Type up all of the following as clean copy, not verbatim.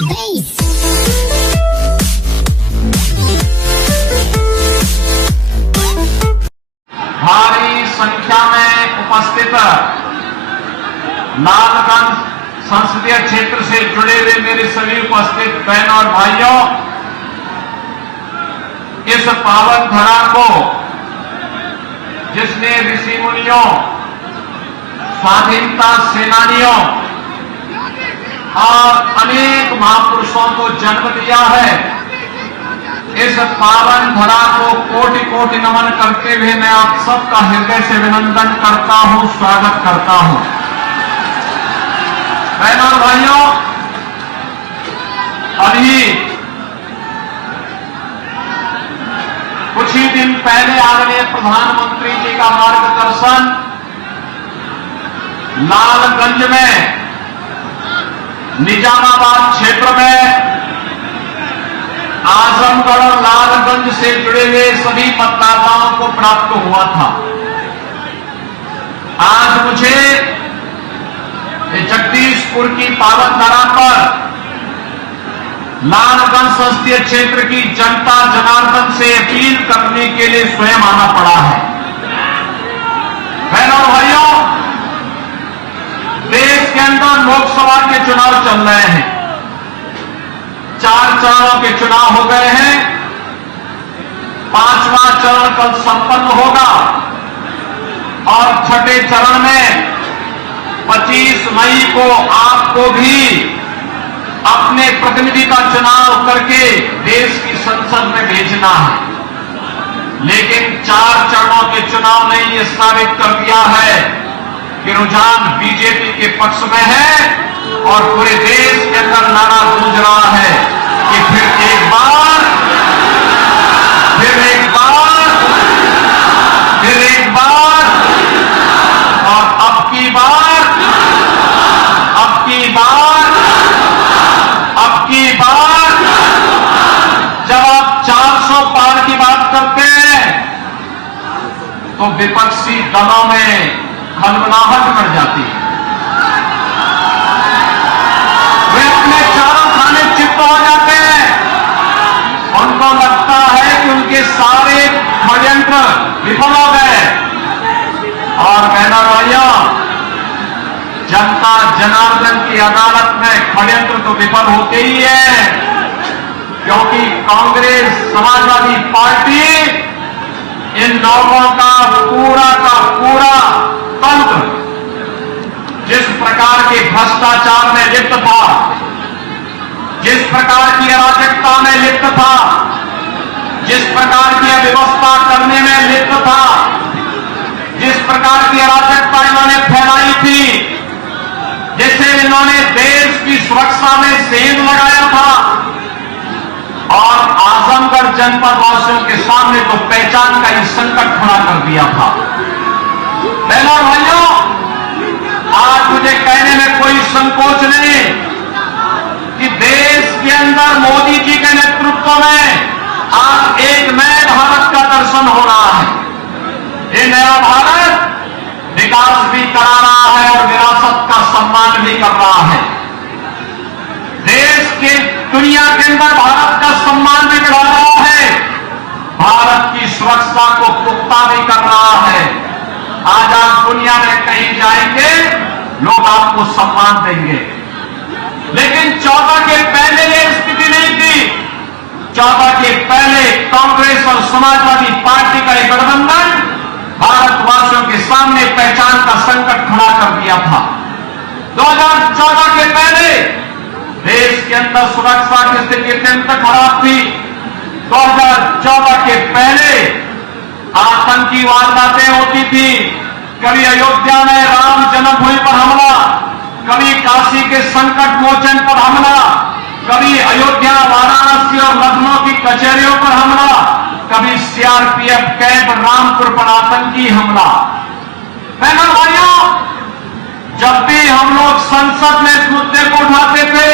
भारी संख्या में उपस्थित लालगंज संसदीय क्षेत्र से जुड़े हुए मेरे सभी उपस्थित बहनों और भाइयों, इस पावन धरा को जिसने ऋषि मुनियों, स्वाधीनता सेनानियों और अनेक महापुरुषों को जन्म दिया है, इस पावन धरा को कोटि कोटि नमन करते हुए मैं आप सबका हृदय से अभिनंदन करता हूं, स्वागत करता हूं। बहनों और भाइयों, अभी कुछ ही दिन पहले आदरणीय प्रधानमंत्री जी का मार्गदर्शन लालगंज में, निजामाबाद क्षेत्र में, आजमगढ़ और लालगंज से जुड़े हुए सभी मतदाताओं को प्राप्त हुआ था। आज मुझे जगदीशपुर की पावन धरा पर लालगंज संसदीय क्षेत्र की जनता जनार्दन से अपील करने के लिए स्वयं आना पड़ा है। बहनों और भाइयों, देश के अंदर लोकसभा के चुनाव चल रहे हैं। 4 चरणों के चुनाव हो गए हैं। 5वां चरण कल संपन्न होगा और छठे चरण में 25 मई को आपको भी अपने प्रतिनिधि का चुनाव करके देश की संसद में भेजना है। लेकिन 4 चरणों के चुनाव ने यह साबित कर दिया है कि रुझान बीजेपी के पक्ष में है और पूरे देश के अंदर नारा गूंज रहा है कि फिर एक बार, फिर एक बार, फिर एक बार और अब की बार, अब की बार, अब की बार जब आप 400 पार की बात करते हैं तो विपक्षी दलों में खलबलाहट बढ़ जाती है। वे अपने चारों खाने चित्त हो जाते हैं। उनको लगता है कि उनके सारे षड्यंत्र विफल हो गए। और बहनों भाइयों, जनता जनार्दन की अदालत में षड्यंत्र तो विफल होते ही है, क्योंकि कांग्रेस समाजवादी पार्टी इन लोगों का पूरा तंत्र जिस प्रकार के भ्रष्टाचार में लिप्त था, जिस प्रकार की अराजकता में लिप्त था, जिस प्रकार की अव्यवस्था करने में लिप्त था, जिस प्रकार की अराजकता इन्होंने फैलाई थी, जिससे इन्होंने देश की सुरक्षा में सेंध लगाया था और आजमगढ़ जनपद वासियों के सामने तो पहचान का ही संकट खड़ा कर दिया था। बहनों और भाइयों, आज मुझे कहने में कोई संकोच नहीं कि देश के अंदर मोदी जी के नेतृत्व में आज एक नए भारत का दर्शन हो रहा है। ये नया भारत विकास भी करा रहा है और विरासत का सम्मान भी कर रहा है। देश के दुनिया के अंदर भारत का सम्मान भी बढ़ा रहा है, भारत की सुरक्षा को पुख्ता भी कर रहा है। आज आप दुनिया में कहीं जाएंगे, लोग आपको सम्मान देंगे। लेकिन 14 के पहले ये स्थिति नहीं थी। 14 के पहले कांग्रेस और समाजवादी पार्टी का एक गठबंधन भारतवासियों के सामने पहचान का संकट खड़ा कर दिया था। 2014 के पहले देश के अंदर सुरक्षा की स्थिति अत्यंत खराब थी। 2014 के पहले आतंकी वारदातें होती थी। कभी अयोध्या में राम जन्मभूमि पर हमला, कभी काशी के संकट मोचन पर हमला, कभी अयोध्या, वाराणसी और लखनऊ की कचहरियों पर हमला, कभी सीआरपीएफ कैंप रामपुर पर आतंकी हमला। बहनों भाइयों, जब भी हम लोग संसद में इस मुद्दे को उठाते थे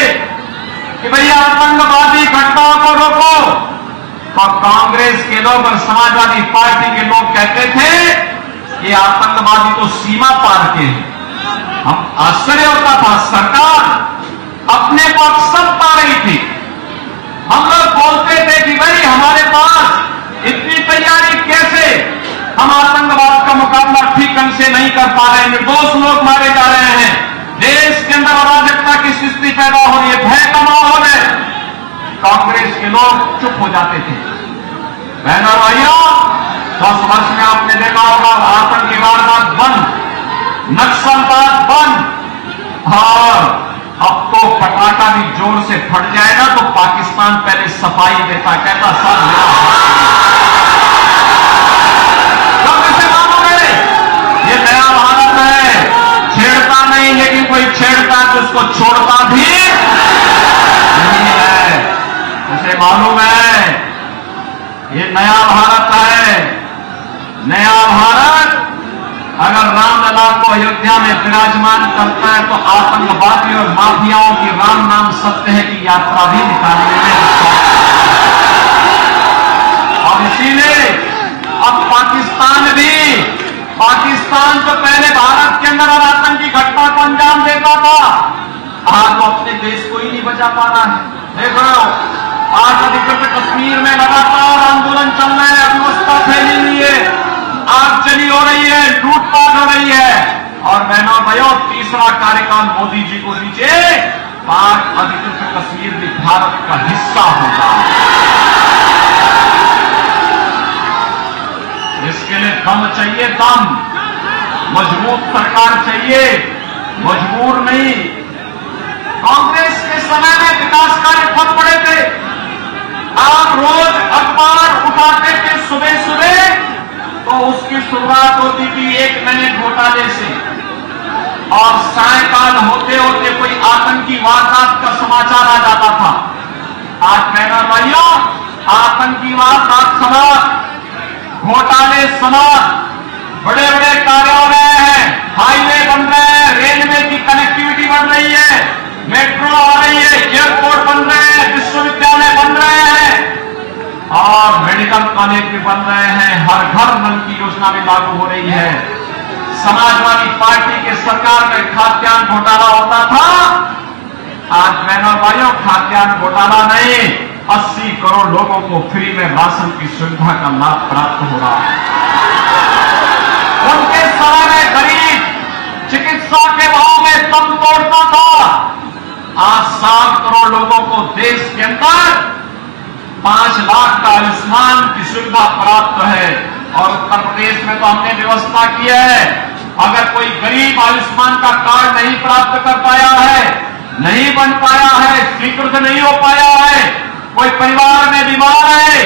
कि भैया आतंकवादी घटनाओं को रोको, तो कांग्रेस के लोग और समाजवादी पार्टी के लोग कहते थे कि आतंकवादी तो सीमा पार के हैं। हम आश्चर्य होता था, सरकार अपने को अक्सर पा रही से नहीं कर पा रहे, निर्दोष लोग मारे जा रहे हैं, देश के अंदर अराजकता की स्थिति पैदा हो रही है, भय का माहौल है, कांग्रेस के लोग चुप हो जाते थे। बहनों और भाइयों, 10 वर्ष में आपने देखा होगा आतंकी वारदात बंद, नक्सलवाद बंद, और अब तो पटाखा भी जोर से फट जाएगा तो पाकिस्तान पहले सफाई देता, कहता सर मेरा कैसे मानोगे, ये नया भारत है, छेड़ता नहीं, लेकिन कोई छेड़ता तो उसको छोड़ता भी नहीं है। उसे मालूम है ये नया भारत है, नया भारत अगर रामलला को अयोध्या में विराजमान करता है तो आतंकवादी और माफियाओं की राम नाम सत्य है की यात्रा भी निकालने में, और इसीलिए अब पाकिस्तान तो पहले भारत के अंदर आतंकी घटना को अंजाम देता था, आज तो अपने देश को ही नहीं बचा पा रहा है। देख रहे हो आज अधिकृत कश्मीर में लगातार आंदोलन चल रहे हैं, अव्यवस्था फैली हुई है, आगजनी हो रही है, लूटपाट हो रही है, और बहनों भाइयों तीसरा कार्यकाल मोदी जी को दीजिए, पाक अधिकृत कश्मीर भी भारत का हिस्सा होगा। इसके लिए दम चाहिए, दम, मजबूत सरकार चाहिए, मजबूर नहीं। कांग्रेस के समय में विकास कार्य ठप पड़े थे, आप रोज अखबार उठाते थे सुबह सुबह तो उसकी शुरुआत होती थी एक नए घोटाले से, और सायकाल होते होते कोई आतंकी वारदात का समाचार आ जाता था। आज बहनों भाइयों आतंकी वारदात समाप्त, घोटाले समाप्त, बड़े बड़े कार्य हो रहे हैं, हाईवे बन रहे हैं, रेलवे की कनेक्टिविटी बढ़ रही है, मेट्रो आ रही है, एयरपोर्ट बन रहे हैं, विश्वविद्यालय बन रहे हैं, और मेडिकल कॉलेज भी बन रहे हैं, हर घर नल की योजना भी लागू हो रही है। समाजवादी पार्टी के सरकार में खाद्यान्न घोटाला होता था, आज बहनों भाइयों खाद्यान्न घोटाला नहीं, 80 करोड़ लोगों को फ्री में राशन की सुविधा का लाभ प्राप्त हो रहा है। उनके समय में गरीब चिकित्सा के भाव में दम तोड़ता था, आज 7 करोड़ लोगों को देश के अंदर 5 लाख का आयुष्मान की सुविधा प्राप्त है, और उत्तर प्रदेश में तो हमने व्यवस्था की है, अगर कोई गरीब आयुष्मान का कार्ड नहीं प्राप्त कर पाया है, नहीं बन पाया है, स्वीकृत नहीं हो पाया है, कोई परिवार में बीमार है,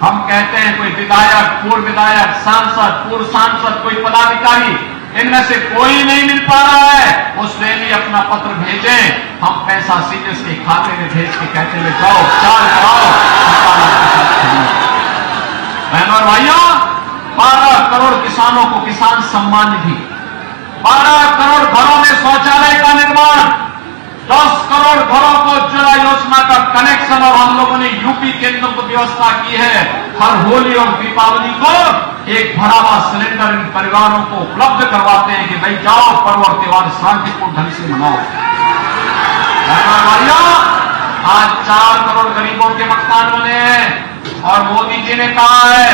हम कहते हैं कोई विधायक, पूर्व विधायक, सांसद, पूर्व सांसद, कोई पदाधिकारी, इनमें से कोई नहीं मिल पा रहा है, उसने भी अपना पत्र भेजें, हम पैसा सीधे उसके खाते में भेज के कहते हैं जाओ उपचार कराओ। बहनों और भाइयों 12 करोड़ किसानों को किसान सम्मान निधि, 12 करोड़ घरों में शौचालय का निर्माण, 10 करोड़ घरों को उज्ज्वला योजना का कनेक्शन, और हम लोगों ने यूपी केंद्र को व्यवस्था की है हर होली और दीपावली को एक भरा हुआ सिलेंडर इन परिवारों को उपलब्ध करवाते हैं कि भाई जाओ पर्व और त्योहार शांतिपूर्ण ढंग से मनाओ। भाइयों आज 4 करोड़ गरीबों के मकान बने हैं, और मोदी जी ने कहा है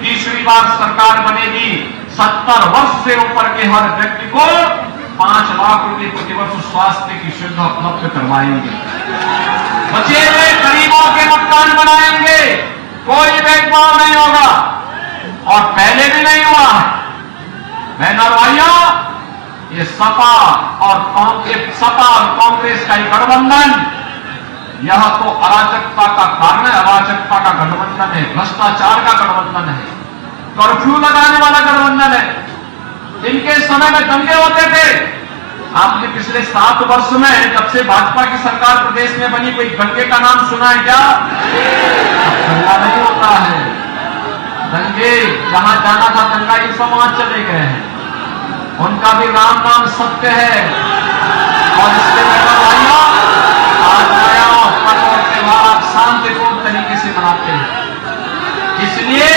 तीसरी बार सरकार बनेगी, 70 वर्ष से ऊपर के हर व्यक्ति को 5 लाख रुपए प्रतिवर्ष स्वास्थ्य की सुविधा उपलब्ध करवाएंगे, बचे हुए गरीबों के मकान बनाएंगे, कोई भेदभाव नहीं होगा, और पहले भी नहीं हुआ है। बहनों भाइयों ये सपा और कांग्रेस का गठबंधन, यह तो अराजकता का कारण है, अराजकता का गठबंधन है, भ्रष्टाचार का गठबंधन है, कर्फ्यू लगाने वाला गठबंधन है। इनके समय में दंगे होते थे, आपने पिछले 7 वर्ष में जब से भाजपा की सरकार प्रदेश में बनी कोई दंगे का नाम सुना है क्या? दंगा नहीं होता है, दंगे जहां जाना था दंगा ये सब वहां चले गए हैं, उनका भी राम नाम सत्य है, और इसके भाइयों आज नया पर्व और त्योहार शांतिपूर्ण तरीके से मनाते हैं, इसलिए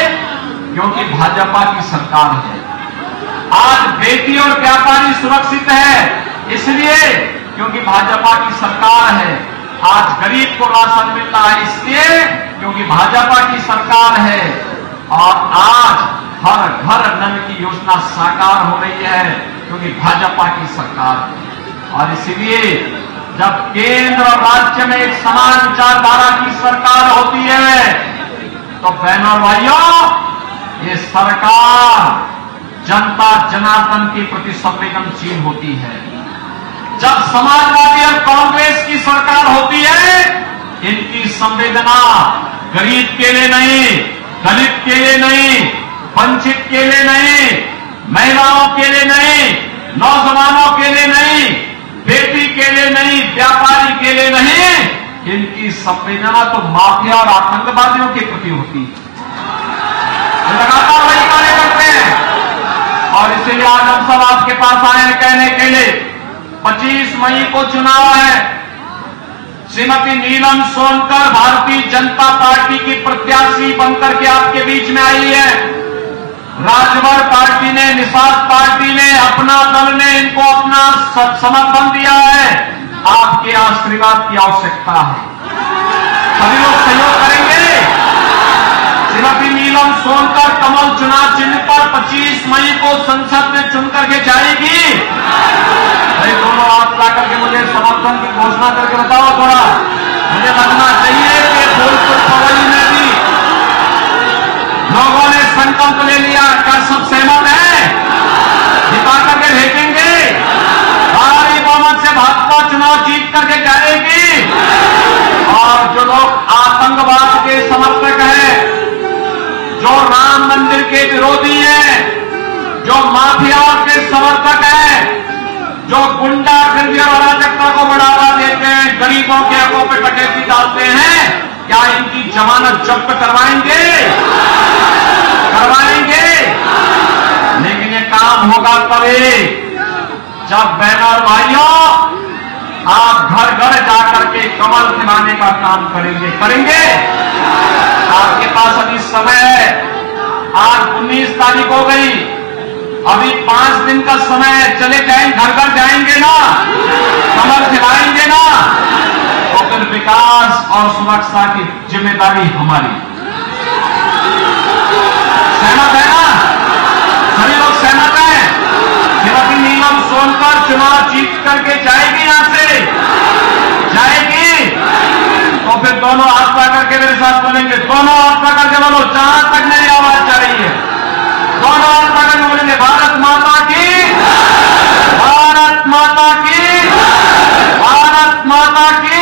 क्योंकि भाजपा की सरकार है। आज बेटी और व्यापारी सुरक्षित है, इसलिए क्योंकि भाजपा की सरकार है। आज गरीब को राशन मिल रहा है, इसलिए क्योंकि भाजपा की सरकार है। और आज हर घर नल की योजना साकार हो रही है, क्योंकि भाजपा की सरकार है। और इसीलिए जब केंद्र और राज्य में एक समान विचारधारा की सरकार होती है, तो बहनों और भाइयों, ये सरकार जनता जनार्दन के प्रति संवेदनशील होती है। जब समाजवादी और कांग्रेस की सरकार होती है, इनकी संवेदना गरीब के लिए नहीं, दलित के लिए नहीं, वंचित के लिए नहीं, महिलाओं के लिए नहीं, नौजवानों के लिए नहीं, बेटी के लिए नहीं, व्यापारी के लिए नहीं, इनकी संवेदना तो माफिया और आतंकवादियों के प्रति होती है। लगातार वही कार्य करते हैं। और इसीलिए आज हम सब आपके पास आए हैं कहने के लिए, 25 मई को चुनाव है। श्रीमती नीलम सोनकर भारतीय जनता पार्टी की प्रत्याशी बनकर के आपके बीच में आई है। राजभर पार्टी ने, निषाद पार्टी ने, अपना दल ने इनको अपना समर्थन दिया है। आपके आशीर्वाद की आवश्यकता है। सभी लोग सहयोग करेंगे। श्रीमती नीलम सोनकर कमल चुनाव चिन्ह पर 25 मई को संसद में चुन करके जाएगी। भाई दोनों हाथ ला करके मुझे समर्थन की घोषणा करके बताओ थोड़ा। मुझे लगना चाहिए कि फूलपुर पवई में भी लोगों ने संकल्प ले लिया। क्या सब सहमत है? जिता करके भेजेंगे। भारी बहुमत से भाजपा चुनाव जीत करके जाएगी। और जो लोग आतंकवाद के समर्थक हैं, जो राम मंदिर के विरोधी हैं, जो माफियाओं के समर्थक हैं, जो गुंडागर्दी और अराजकता को बढ़ावा देते हैं, गरीबों के हकों पर डकैती डालते हैं, क्या इनकी जमानत जब्त करवाएंगे? करवाएंगे। लेकिन ये काम होगा तभी जब बहनों और भाइयों आप घर घर जाकर के कमल खिलाने का काम करेंगे। करेंगे। आपके पास अभी समय है। आज 19 तारीख हो गई, अभी 5 दिन का समय है। चले जाएंगे, घर घर जाएंगे ना, कमल खिलाएंगे ना, तो फिर विकास और सुरक्षा की जिम्मेदारी हमारी। सहमत है ना? सभी लोग सहमत हैं? श्रीमती नीलम सोनकर चुनाव जीत करके जाएगी, यहां से जाएगी। तो फिर दोनों हाथ ला करके मेरे साथ बोलेंगे, दोनों हाथ ला करके बोलो, जहां तक मेरी आवाज जा रही है, दोनों हाथ ला करके बोलेंगे, भारत माता की, भारत माता की, भारत माता की।